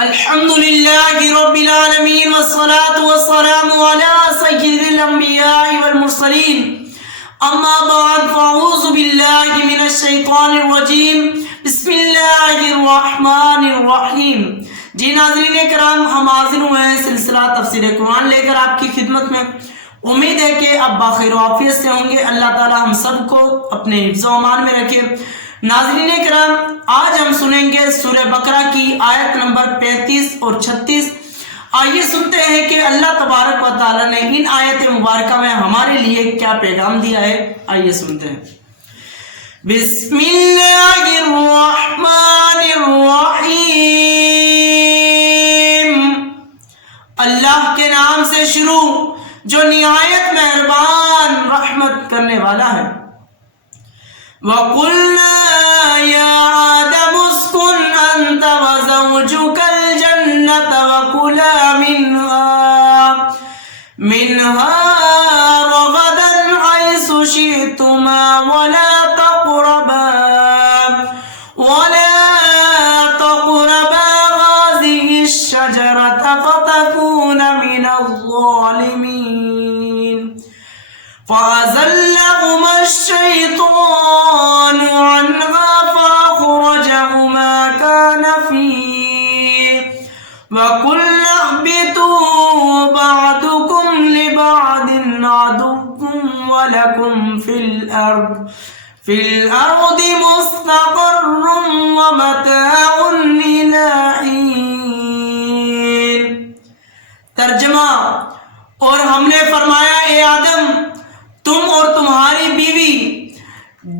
الحمدللہ رب العالمین والصلاة والسلام علی سید الانبیاء والمرسلین اما بعد فاعوذ باللہ من الشیطان الرجیم بسم اللہ الرحمن الرحیم۔ جی ناظرین کرام، ہم حاضر ہوئے ہیں سلسلہ تفسیر قرآن لے کر آپ کی خدمت میں۔ امید ہے کہ اب بخیر و عافیت سے ہوں گے۔ اللہ تعالی ہم سب کو اپنے حفظ و امان میں رکھے۔ ناظرین کرام، آج ہم سنیں گے سورہ بقرہ کی آیت نمبر 35 اور 36۔ آئیے سنتے ہیں کہ اللہ تبارک و تعالی نے ان آیت مبارکہ میں ہمارے لیے کیا پیغام دیا ہے۔ آئیے سنتے ہیں۔ بسم اللہ الرحمن الرحیم۔ اللہ کے نام سے شروع جو نہایت مہربان رحمت کرنے والا ہے۔ وَقُلْنَا يَا آدَمُ اسْكُنْ أَنْتَ وَزَوْجُكَ الْجَنَّةَ وَكُلَا مِنْهَا رَغَدًا حَيْثُ شِئْتُمَا وَلَا تَقْرَبَا هَٰذِهِ الشَّجَرَةَ فَتَكُونَ مِنَ الظَّالِمِينَ فَأَزَلَّهُمَا الشَّيْطَانُ عَنْهَا فَأَخْرَجَهُمَا كَانَ فِيهِ وَقُلْنَا اهْبِطُوا بَعْضُكُمْ لِبَعْضٍ عَدُوٌّ وَلَكُمْ فِي الْأَرْضِ مُسْتَقَرٌّ وَمَتَاعٌ إِلَىٰ حِينٍ۔ ترجمہ: اور ہم نے فرمایا، اے آدم، تم اور تمہاری بیوی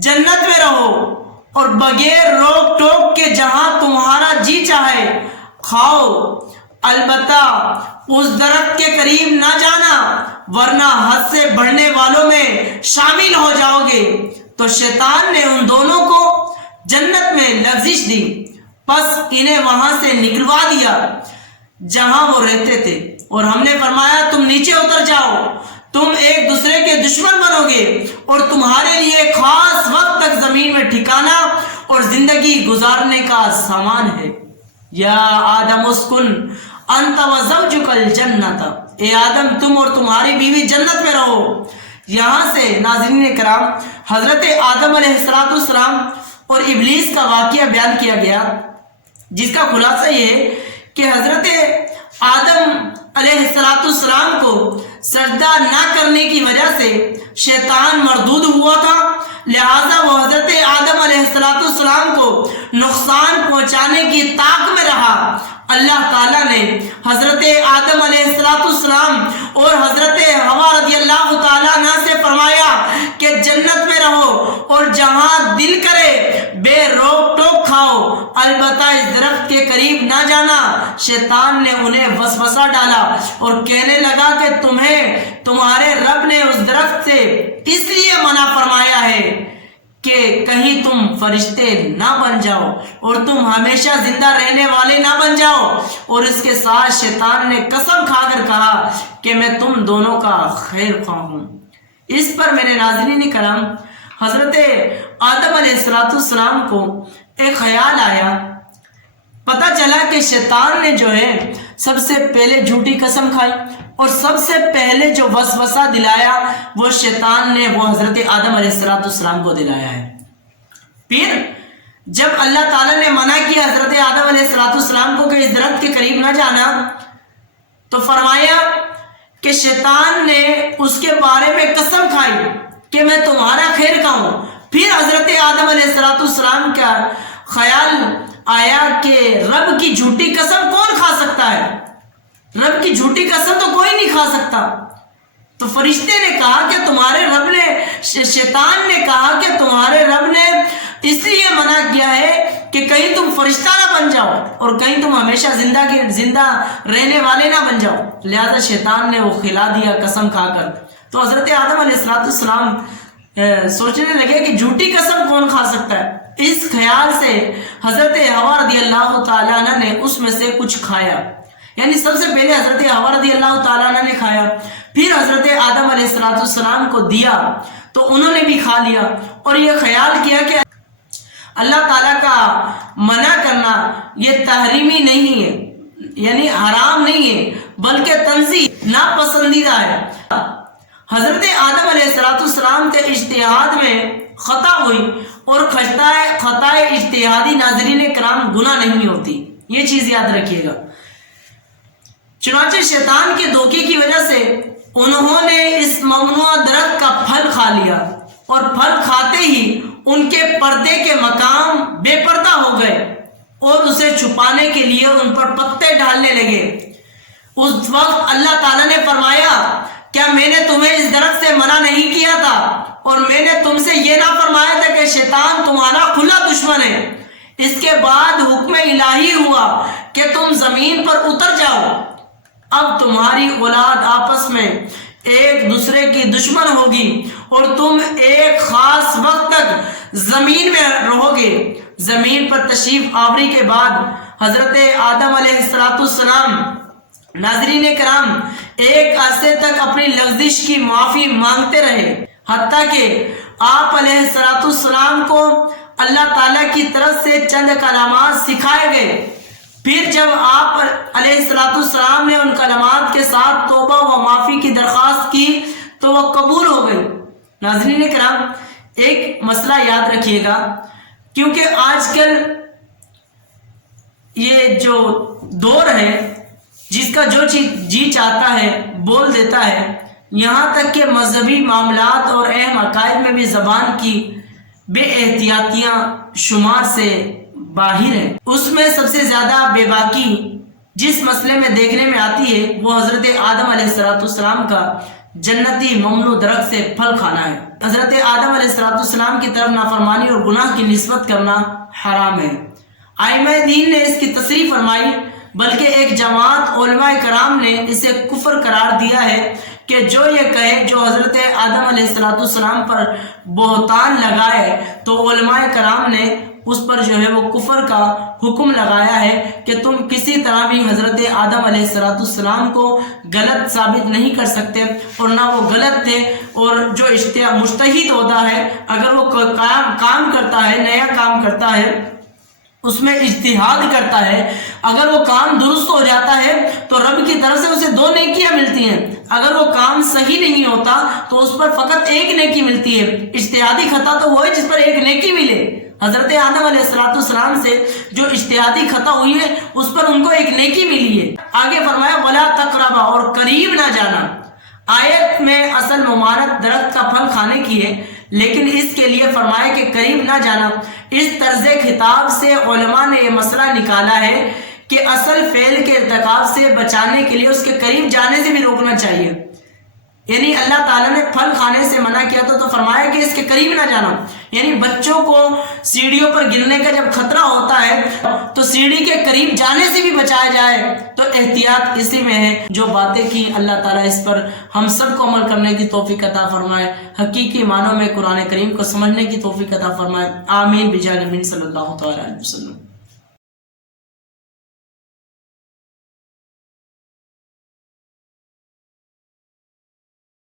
جنت میں رہو اور بغیر روک ٹوک کے جہاں تمہارا جی چاہے کھاؤ، البتہ اس درخت کے قریب نہ جانا ورنہ حد سے بڑھنے والوں میں شامل ہو جاؤ گے۔ تو شیطان نے ان دونوں کو جنت میں لغزش دی، پس انہیں وہاں سے نکلوا دیا جہاں وہ رہتے تھے، اور ہم نے فرمایا تم نیچے اتر جاؤ، تم ایک دوسرے کے دشمن بنو گے اور تمہارے لیے خاص وقت تک زمین میں ٹھکانا اور زندگی گزارنے کا سامان ہے۔ یا آدم اسکن انت وزوجک الجنت، اے آدم تم اور تمہاری بیوی جنت میں رہو۔ یہاں سے ناظرین کرام حضرت آدم علیہ السلام اور ابلیس کا واقعہ بیان کیا گیا، جس کا خلاصہ یہ کہ حضرت آدم علیہ السلام کو سجدہ نہ کرنے کی وجہ سے شیطان مردود ہوا تھا، لہذا وہ حضرت آدم علیہ السلام کو نقصان پہنچانے کی طاق میں رہا۔ اللہ تعالیٰ نے حضرت آدم علیہ السلام اور حضرت حوا رضی اللہ تعالیٰ عنہ سے فرمایا کہ جنت میں رہو اور جہاں دل کرے بے روک ٹوک کھاؤ، البتہ اس درخت کے قریب نہ جانا۔ شیطان نے انہیں وسوسہ ڈالا اور کہنے لگا کہ تمہیں تمہارے رب نے اس درخت سے اس لیے منع فرمایا ہے کہ کہیں تم فرشتے نہ بن جاؤ اور تم ہمیشہ زندہ رہنے والے نہ بن جاؤ، اور اس کے ساتھ شیطان نے قسم کھا کر کہا کہ میں تم دونوں کا خیر خواہ ہوں۔ اس پر میرے ناظرین کرام حضرت آدم علیہ السلام کو ایک خیال آیا، پتہ چلا کہ شیطان نے جو ہے سب سے پہلے جھوٹی قسم کھائی اور سب سے پہلے جو وسوسہ دلایا وہ شیطان نے وہ حضرت آدم علیہ السلام کو دلایا ہے۔ پھر جب اللہ تعالیٰ نے منع کیا حضرت آدم علیہ السلام کو کہ اس درخت کے قریب نہ جانا، تو فرمایا کہ شیطان نے اس کے بارے میں قسم کھائی کہ میں تمہارا خیر خواہ ہوں۔ پھر حضرت آدم علیہ السلام کا خیال آیا کہ رب کی جھوٹی قسم کون کھا سکتا ہے، رب کی جھوٹی قسم تو کوئی نہیں کھا سکتا۔ تو فرشتے نے کہا کہ تمہارے رب نے، شیطان نے کہا کہ تمہارے رب نے اس لیے منع کیا ہے کہ کہیں تم فرشتہ نہ بن جاؤ اور کہیں تم ہمیشہ زندہ رہنے والے نہ بن جاؤ، لہذا شیطان نے وہ کھلا دیا قسم کھا کر۔ تو حضرت آدم علیہ السلام سوچنے لگے کہ جھوٹی قسم کون کھا سکتا ہے۔ اس خیال سے حضرت حوا رضی اللہ تعالیٰ عنہ نے اس میں سے کچھ کھایا، یعنی سب سے پہلے حضرت حوا رضی اللہ تعالیٰ عنہ نے کھایا، پھر حضرت آدم علیہ السلام کو دیا تو انہوں نے بھی کھا لیا، اور یہ خیال کیا کہ اللہ تعالیٰ کا منع کرنا یہ تحریمی نہیں ہے، یعنی حرام نہیں ہے بلکہ تنزیہ ناپسندیدہ ہے۔ حضرت آدم علیہ السلام کے اجتہاد میں خطا ہوئی اور خطا اجتہادی ناظرین کرام گناہ نہیں ہوتی، یہ چیز یاد رکھیے گا۔ چنانچہ شیطان کے دھوکے کی وجہ سے انہوں نے اس ممنوع درخت کا پھل کھا لیا اور پھل کھاتے ہی ان کے پردے کے مقام بے پردہ ہو گئے اور اسے چھپانے کے لیے ان پر پتے ڈالنے لگے۔ اس وقت اللہ تعالیٰ نے فرمایا کیا میں نے تمہیں اس درخت سے منع نہیں کیا تھا اور میں نے تم سے یہ نہ فرمایا تھا کہ شیطان تمہارا کھلا دشمن ہے؟ اس کے بعد حکم الہی ہوا کہ تم زمین پر اتر جاؤ، اب تمہاری اولاد آپس میں ایک دوسرے کی دشمن ہوگی اور تم ایک خاص وقت تک زمین میں رہو گے۔ زمین پر تشریف آوری کے بعد حضرت آدم علیہ السلام ناظرین کرام ایک عرصے تک اپنی لغزش کی معافی مانگتے رہے، حتیٰ کہ آپ علیہ السلام کو اللہ تعالیٰ کی طرف سے چند کلمات سکھائے گئے۔ پھر جب آپ علیہ السلام نے ان کلمات کے ساتھ توبہ و معافی کی درخواست کی تو وہ قبول ہو گئی۔ ناظرین کرام ایک مسئلہ یاد رکھیے گا، کیونکہ آج کل یہ جو دور ہے جس کا جو چیز جی چاہتا ہے بول دیتا ہے، یہاں تک کہ مذہبی معاملات اور اہم عقائد میں بھی زبان کی بے احتیاطیاں شمار سے باہر ہے۔ اس میں سب سے زیادہ بے باکی جس مسئلے میں دیکھنے میں آتی ہے وہ حضرت آدم علیہ السلام کا جنتی ممنوع درخت سے پھل کھانا ہے۔ حضرت آدم علیہ السلام کی طرف نافرمانی اور گناہ کی نسبت کرنا حرام ہے۔ ائمہ دین نے اس کی تصریح فرمائی، بلکہ ایک جماعت علماء کرام نے اسے کفر قرار دیا ہے کہ جو یہ کہے جو حضرت آدم علیہ السلام پر بہتان لگائے تو علماء کرام نے اس پر جو ہے وہ کفر کا حکم لگایا ہے کہ تم کسی طرح بھی حضرت آدم علیہ السلام کو غلط ثابت نہیں کر سکتے، اور نہ وہ غلط تھے، اور جو مجتہد ہوتا ہے اگر وہ کام کرتا ہے، نیا کام کرتا ہے، اس میں اجتہاد کرتا ہے، اگر وہ کام درست ہو جاتا ہے تو رب کی طرف سے اسے 2 نیکیاں ملتی ہیں، اگر وہ کام صحیح نہیں ہوتا تو اس پر فقط 1 نیکی ملتی ہے۔ اجتہادی خطا تو وہ ہے جس پر 1 نیکی ملے۔ حضرت آدم علیہ السلام سے جو اجتہادی خطا ہوئی ہے اس پر ان کو 1 نیکی ملی ہے۔ آگے فرمایا وَلَا تَقْرَبَا، اور قریب نہ جانا۔ آیت میں اصل ممانعت درخت کا پھل کھانے کی ہے، لیکن اس کے لیے فرمایا کہ قریب نہ جانا۔ اس طرز خطاب سے علماء نے یہ مسئلہ نکالا ہے کہ اصل فعل کے ارتکاب سے بچانے کے لیے اس کے قریب جانے سے بھی روکنا چاہیے۔ یعنی اللہ تعالیٰ نے پھل کھانے سے منع کیا تو فرمایا کہ اس کے قریب نہ جانا، یعنی بچوں کو سیڑھیوں پر گرنے کا جب خطرہ ہوتا ہے تو سیڑھی کے قریب جانے سے بھی بچایا جائے، تو احتیاط اسی میں ہے۔ جو باتیں کی اللہ تعالیٰ اس پر ہم سب کو عمل کرنے کی توفیق عطا فرمائے، حقیقی معنوں میں قرآن کریم کو سمجھنے کی توفیق عطا فرمائے۔ آمین بجانب صلی اللہ تعالیٰ علیہ وسلم۔